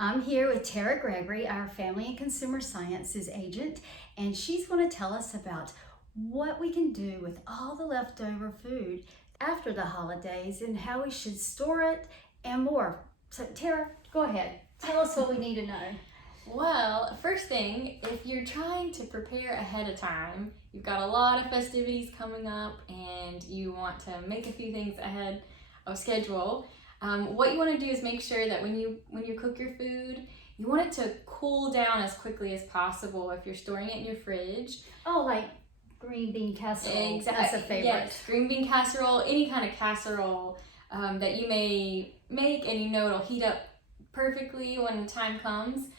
I'm here with Tara Gregory, our Family and Consumer Sciences agent, and she's going to tell us about what we can do with all the leftover food after the holidays and how we should store it and more. So Tara, go ahead. Tell us what we need to know. Well, first thing, if you're trying to prepare ahead of time, you've got a lot of festivities coming up and you want to make a few things ahead of schedule, what you want to do is make sure that when you cook your food, you want it to cool down as quickly as possible if you're storing it in your fridge. Oh, like green bean casserole. Exactly. That's a favorite. Yes, green bean casserole, any kind of casserole that you may make, and you know it'll heat up perfectly when the time comes.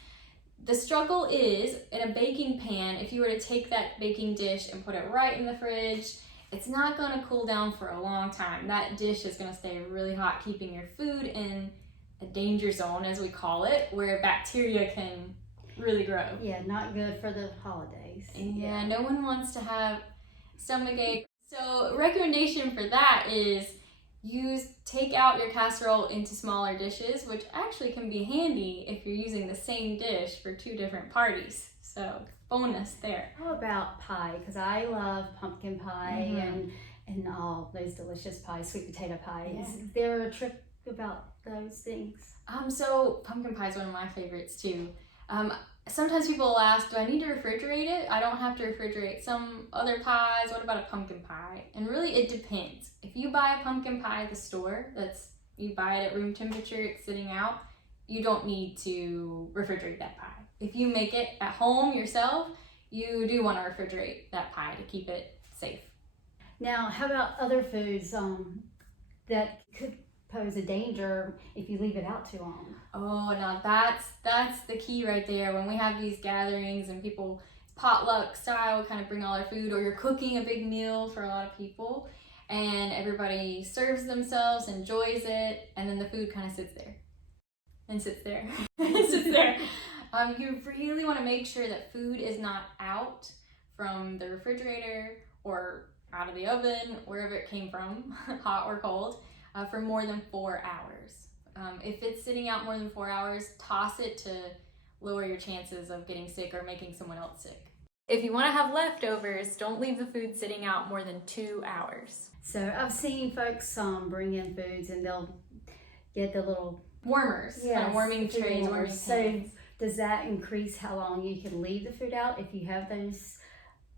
The struggle is in a baking pan, if you were to take that baking dish and put it right in the fridge, it's not going to cool down for a long time. That dish is going to stay really hot, keeping your food in a danger zone, as we call it, where bacteria can really grow. Yeah, not good for the holidays. Yeah, no one wants to have stomachache. So recommendation for that is take out your casserole into smaller dishes, which actually can be handy if you're using the same dish for two different parties. So bonus there. How about pie? Because I love pumpkin pie and all those delicious pies, sweet potato pies. Yeah. Is there a trick about those things? So pumpkin pie is one of my favorites too. Sometimes people will ask, do I need to refrigerate it? I don't have to refrigerate some other pies. What about a pumpkin pie? And really it depends. If you buy a pumpkin pie at the store, you buy it at room temperature, it's sitting out, you don't need to refrigerate that pie. If you make it at home yourself, you do want to refrigerate that pie to keep it safe. Now, how about other foods that could pose a danger if you leave it out too long? Oh, now that's the key right there. When we have these gatherings and people potluck style kind of bring all their food, or you're cooking a big meal for a lot of people and everybody serves themselves, enjoys it, and then the food kind of sits there and sits there and sits there. You really want to make sure that food is not out from the refrigerator or out of the oven, wherever it came from, hot or cold, for more than 4 hours. If it's sitting out more than 4 hours, toss it to lower your chances of getting sick or making someone else sick. If you want to have leftovers, don't leave the food sitting out more than 2 hours. So I've seen folks bring in foods and they'll get the little warmers, kind of warming trays, warming pans. So does that increase how long you can leave the food out if you have those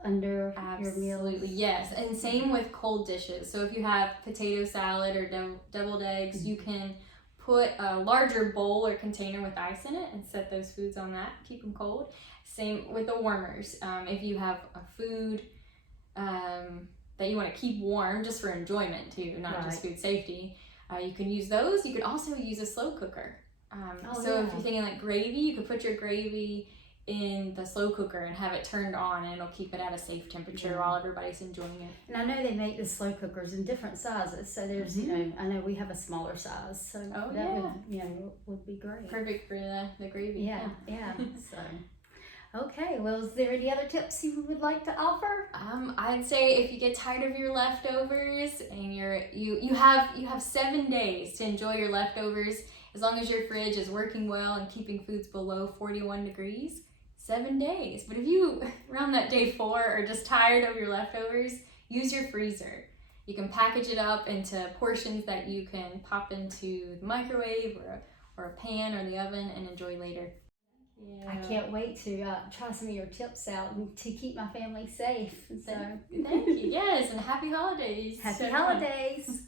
under your meals? Absolutely, yes. And same with cold dishes. So if you have potato salad or deviled eggs, you can put a larger bowl or container with ice in it and set those foods on that, keep them cold. Same with the warmers. If you have a food that you want to keep warm just for enjoyment too, not just food safety, you can use those. You could also use a slow cooker. If you're thinking like gravy, you could put your gravy in the slow cooker and have it turned on, and it'll keep it at a safe temperature while everybody's enjoying it. And I know they make the slow cookers in different sizes, so there's I know we have a smaller size, so would be great. Perfect for the gravy. Yeah. So okay, well, is there any other tips you would like to offer? I'd say if you get tired of your leftovers and you have 7 days to enjoy your leftovers, as long as your fridge is working well and keeping foods below 41 degrees, 7 days. But if you, around that day 4, are just tired of your leftovers, use your freezer. You can package it up into portions that you can pop into the microwave or a pan or the oven and enjoy later. Yeah. I can't wait to try some of your tips out and to keep my family safe. So thank you. Yes, and happy holidays. Happy holidays.